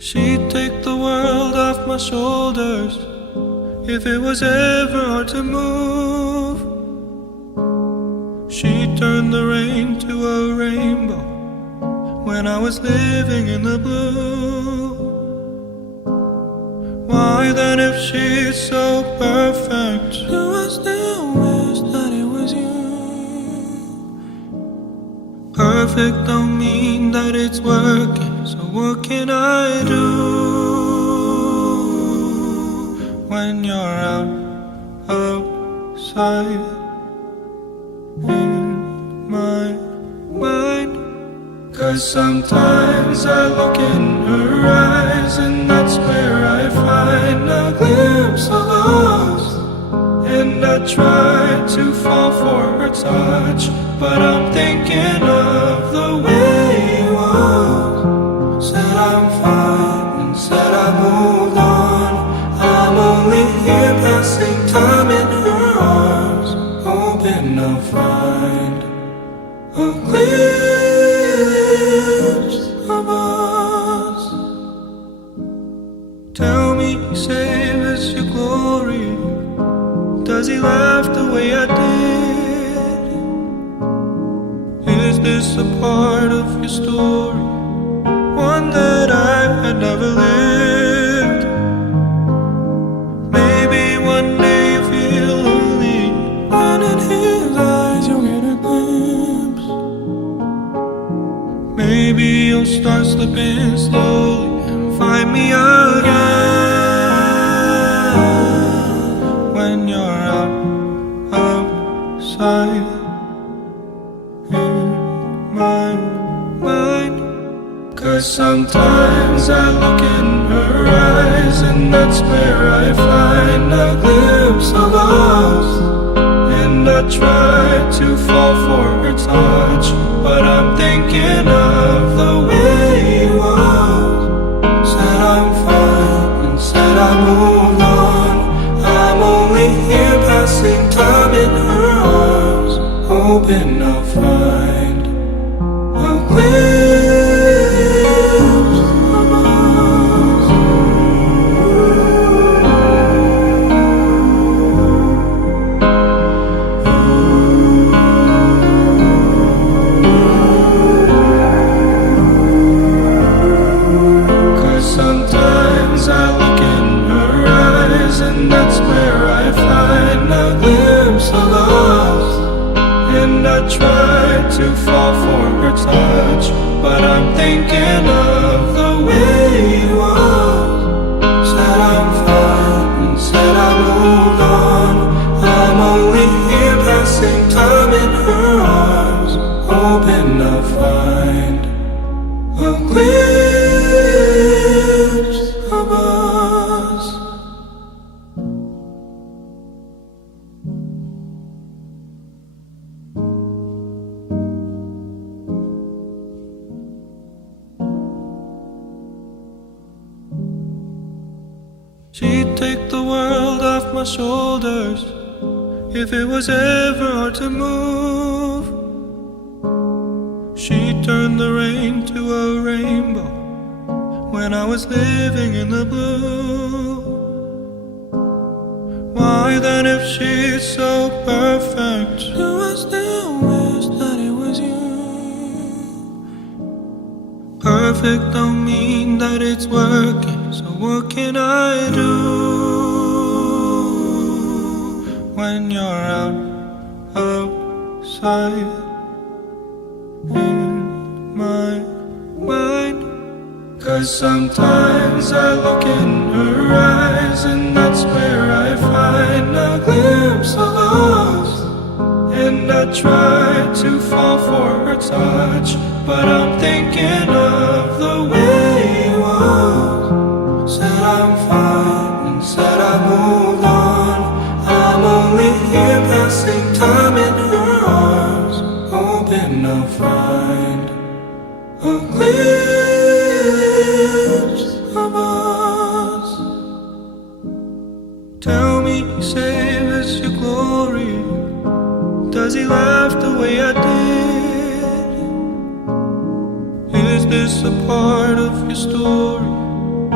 She'd take the world off my shoulders if it was ever hard to move. She'd turn the rain to a rainbow when I was living in the blue. Why then, if she's so perfect, do I still wish that it was you? Perfect don't mean that it's working, so what can I do when you're outside in my mind? 'Cause sometimes I look in her eyes, and that's where I find a glimpse of us. And I try to fall for her touch, but I'm thinking of the way it was. Said I'm fine and said I moved on. I'm only here passing time in her arms, hoping I'll find a glimpse of us. Tell me, save us your glory. Does he laugh the way I did? Is this a part of your story, one that I had never lived? Maybe one day you feel lonely, and in his eyes you'll get a glimpse. Maybe you'll start slipping slowly and find me again when you're outside in my mind. 'Cause sometimes I look in her eyes, and that's where I find a glimpse of us. And I try to fall for her touch, but I'm thinking of the way it was. Said I'm fine and said I moved on. I'm only here passing time in her arms, hoping I'll find a glimpse of us. 'Cause sometimes I look in her eyes, and that's where I find a glimpse of us. And I try to fall for her touch, but I'm thinking of the way it was. Said I'm fine and said I moved on. I'm only here passing time in her arms, hoping I'll find a glimpse of us. She'd take the world off my shoulders if it was ever hard to move. She'd turn the rain to a rainbow when I was living in the blue. Why then, if she's so perfect, do I still wish that it was you? Perfect don't mean that it's working, so what can I do when you're outside in my mind? 'Cause sometimes I look in her eyes, and that's where I find a glimpse of us. And I try to fall for her touch, but I'm thinking of the way it was. Said I'm fine and said I moved on. I'm only here passing time in her arms, hoping I'll find a glimpse of us. Tell me, save us your glory. Does he laugh the way I did? Is this a part of your story,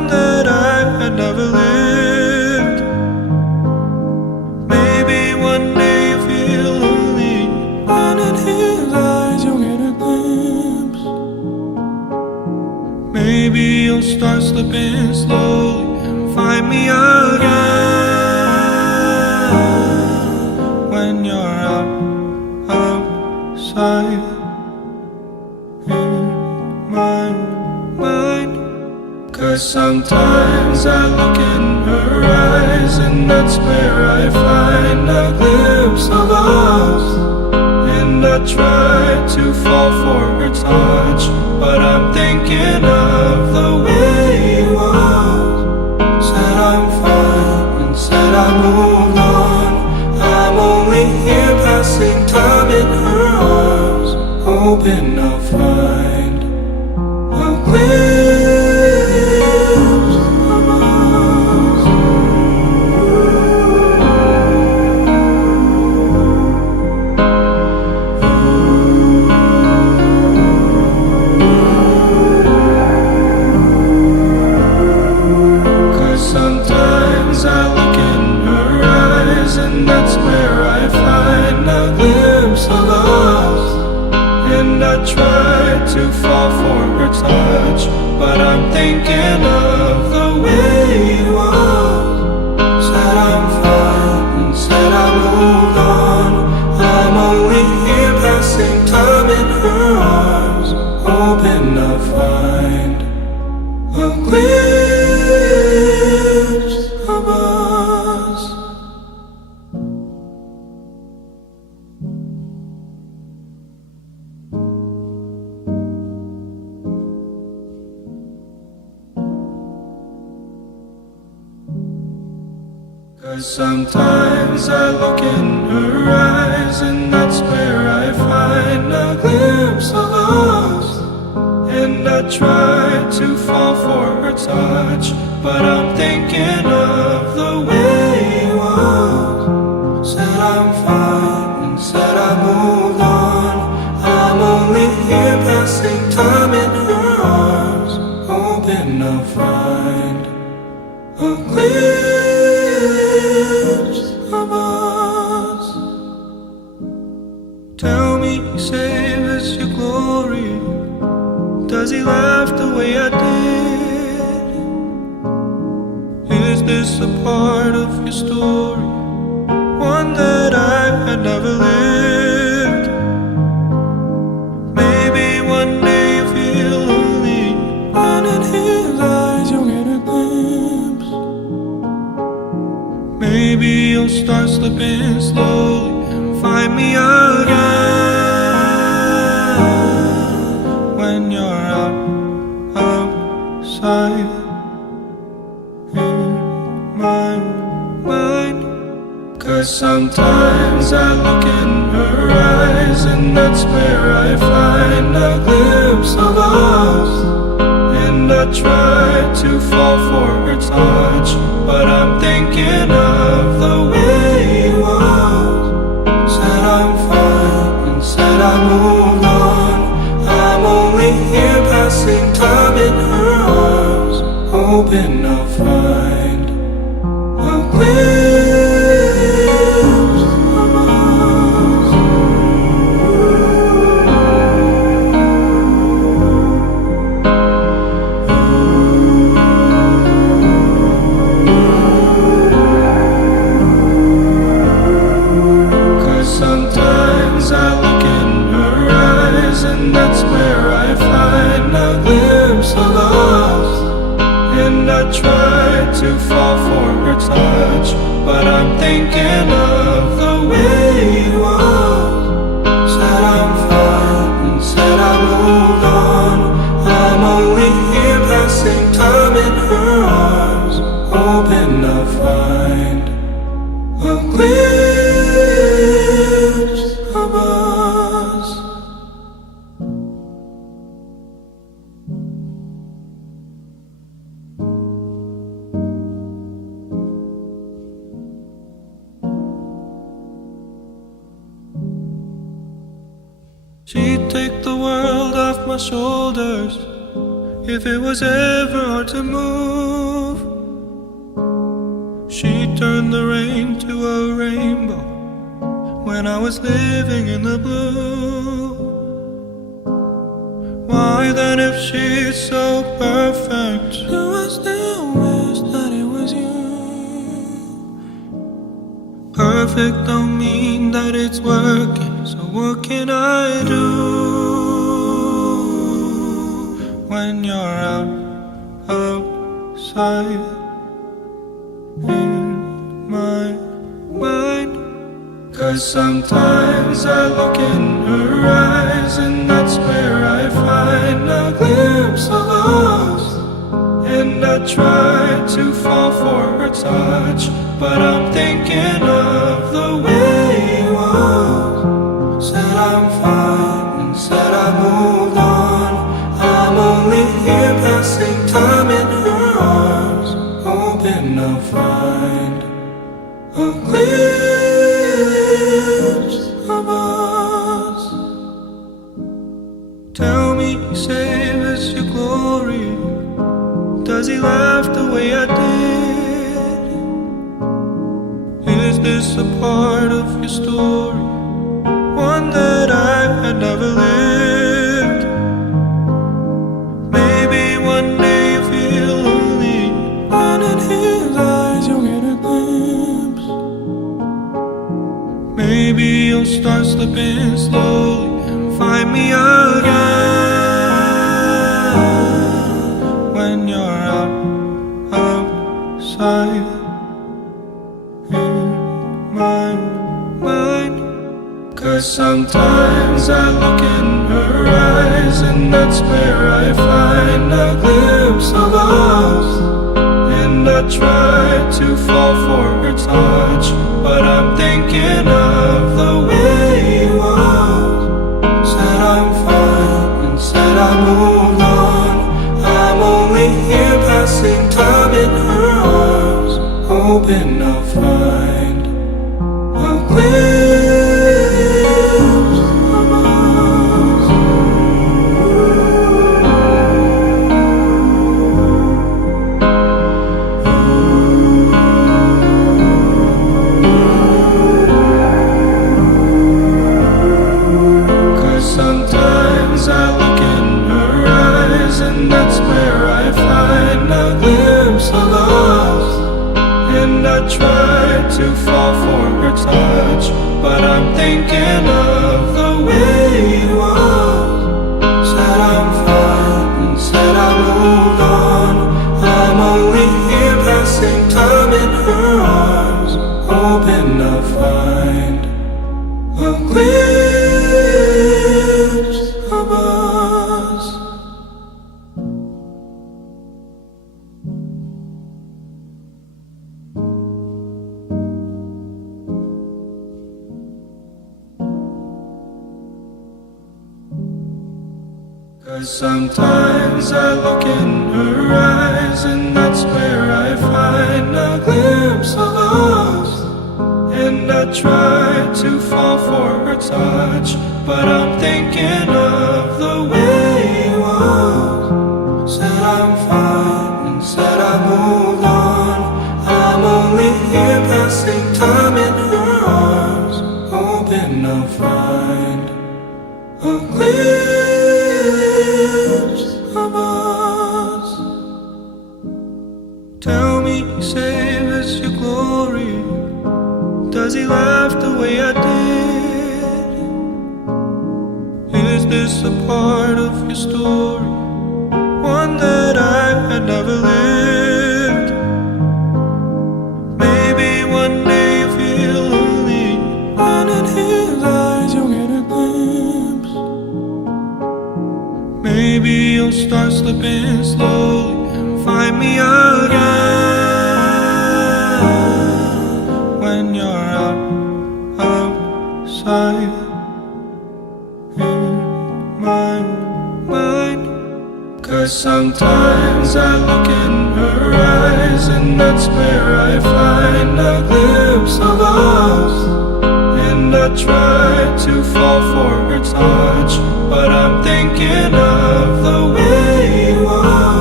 one that I had never lived. Maybe one day you feel lonely, and in his eyes you'll get a glimpse. Maybe you'll start slipping slowly and find me again when you're outside in my mind. 'Cause sometimes I look in her eyes, and that's where I find a glimpse of us. And I try to fall for her touch, but I'm thinking of the way he was. Said I'm fine and said I moved on. I'm only here passing time in her arms, hoping I'll find a glimpse of us. 'Cause sometimes I look in her eyes, and that's where I find a glimpse of us. And I try to fall for her touch, but I'm thinking of the way he was. Said I'm fine and said I moved on. I'm only here passing time in her arms, hoping I'll find a glimpse of us. Cause sometimes I look in her eyes, and that's where I find a glimpse of us. And I try to fall for her touch, but I'm thinking of the way he was. Said I'm fine and said I moved on. I'm only here passing time in her arms, hoping I'll find a glimpse of us. Tell me, save us your glory. Does he laugh the way I did? Is this a part of your story, one that I had never lived? Maybe one day you feel lonely, and in his eyes you'll get a glimpse. Maybe you'll start slipping slowly and find me again when you're outside in my mind. 'Cause sometimes I look in her eyes, and that's where I find a glimpse of us. And I try to fall for her touch, but I'm thinking of the way he was. Said I'm fine and said I moved on. I'm only here passing time in her arms, hoping I'll find a glimpse of us. 'Cause sometimes I look in her eyes, and that's where I find a glimpse of us. And I try to fall for her touch, but I'm thinking of the way he was. Said I'm fine and said I moved on. I'm only here passing time in her arms, hoping I'll find a glimpse of us. She'd take the world off my shoulders if it was ever hard to move, she turned the rain to a rainbow when I was living in the blue. Why then, if she's so perfect, do I still wish that it was you? Perfect don't mean that it's working, so what can I do when you're outside in my mind? 'Cause sometimes I look in her eyes, and that's where I find a glimpse of us. And I try to fall for her touch, but I'm thinking of the way he was. Said I'm fine and said I moved on. I'm only here passing time in her arms, hoping I'll find a glimpse of us. Tell me, save us your glory. Does he laugh the way I did? Is this a part of your story, one that I had never lived? Maybe one day you feel lonely, and in his eyes you'll get a glimpse. Maybe you'll start slipping slowly and find me again when you're outside in my mind. 'Cause sometimes I look in her eyes, and that's where I find a glimpse of us. And I try to fall for her touch, but I'm thinking of the way he was. Said I'm fine and said I moved on. I'm only here passing time in her arms, hoping I'll find a glimpse of us. 'Cause sometimes I look in her eyes, and that's where I find a glimpse of us. And I try to fall for her touch, but I'm thinking of the way he was. Said I'm fine and said I moved on. I'm only here passing time in her arms, hoping I'll find a glimpse of us. Cause sometimes I look in her eyes, and that's where I find a glimpse of us. And I try to fall for her touch, but I'm thinking of the way he was. Said I'm fine and said I moved on. I'm only here passing time in her arms, hoping I'll find a glimpse of us. Tell me, save us your glory. Does he laugh the way I did? Is this a part of your story, one that I had never lived? Maybe one day you feel lonely, and in his eyes you'll get a glimpse. Maybe you'll start slipping slowly and find me again when you're outside in my mind. 'Cause sometimes I look in her eyes, and that's where I find a glimpse of us. And I try to fall for her touch, but I'm thinking of the way he was.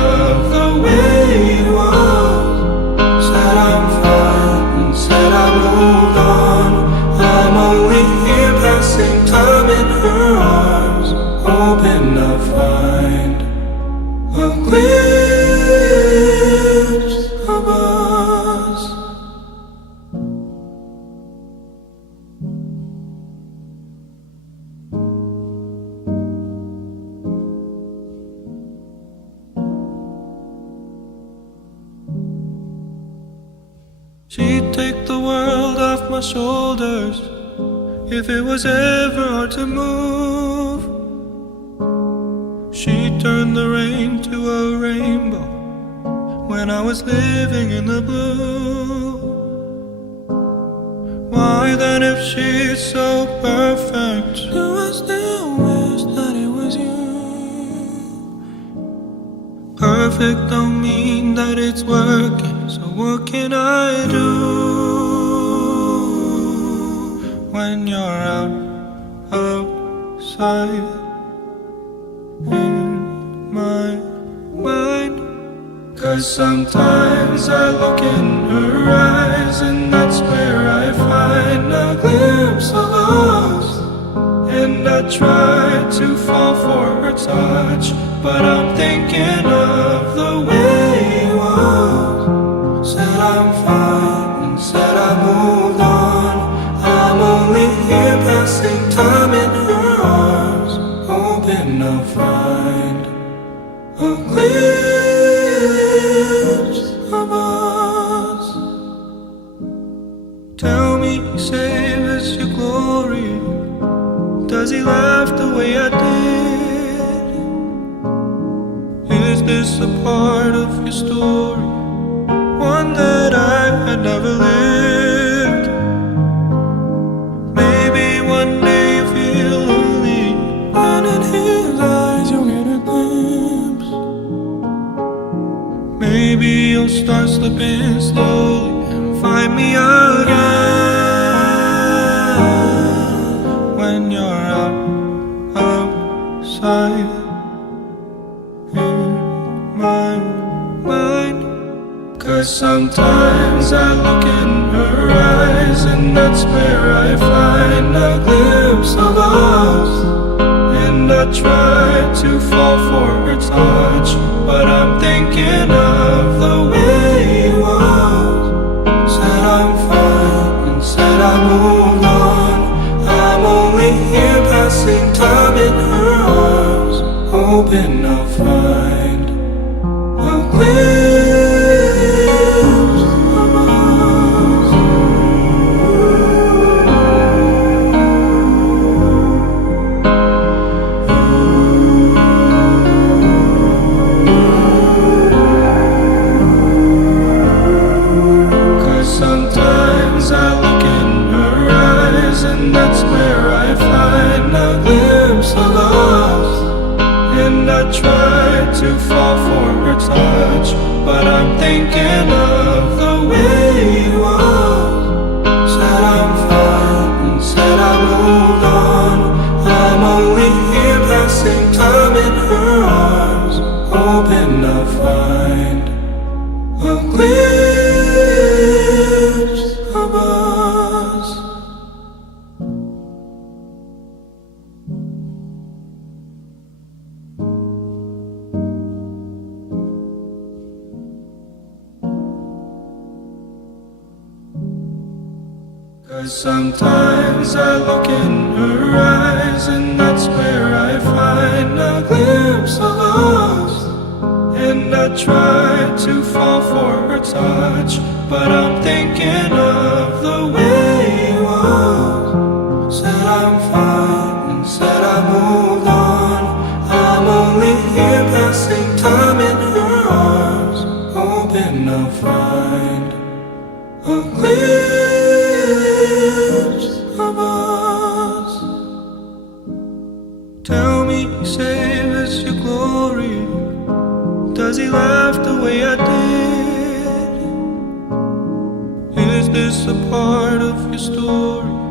of the way it was. Said I'm fine and said I moved on. I'm only here passing time in her arms, hoping I'll find a glimpse of us. She'd take the world off my shoulders if it was ever hard to move. She'd turn the rain to a rainbow when I was living in the blue. Why then, if she's so perfect, do I still wish that it was you? Perfect don't mean that it's working, so what can I do when you're outside in my mind? 'Cause sometimes I look in her eyes, and that's where I find a glimpse of us. And I try to fall for her touch, but I'm thinking of the way it was. Said I'm fine and said I moved on. I'm only here passing time in her arms, hoping I'll find a glimpse of us. Tell me, save us your glory. Does he laugh the way I did? Is this a part of your story, one that I had never lived? Maybe one day you feel lonely, and in his eyes you'll get a glimpse. Maybe you'll start slipping slowly and find me again when you're outside in my mind. 'Cause sometimes I look in her eyes, and that's where I find a glimpse of us. And I try to fall for her touch, but I'm thinking of the way it was. Said I'm fine and said I moved on. I'm only here passing time in her arms, hoping I'll find a glimpse of us. 'Cause sometimes I look in her eyes, and that's where I find a glimpse of us. And I try to fall for her touch, but I'm thinking of the way it was. Said I'm fine and said I moved on. I'm only here passing time in her arms, hoping I'll find a glimpse of us. Cause sometimes I look in her eyes, and that's where I find a glimpse of us. And I try to fall for her touch, but I'm thinking of the way it was. Said I'm fine and said I moved on. I'm only here passing time in her arms, hoping I'll find a glimpse of us. Tell me, save us your glory. Does he laugh the way I did? Is this a part of your story?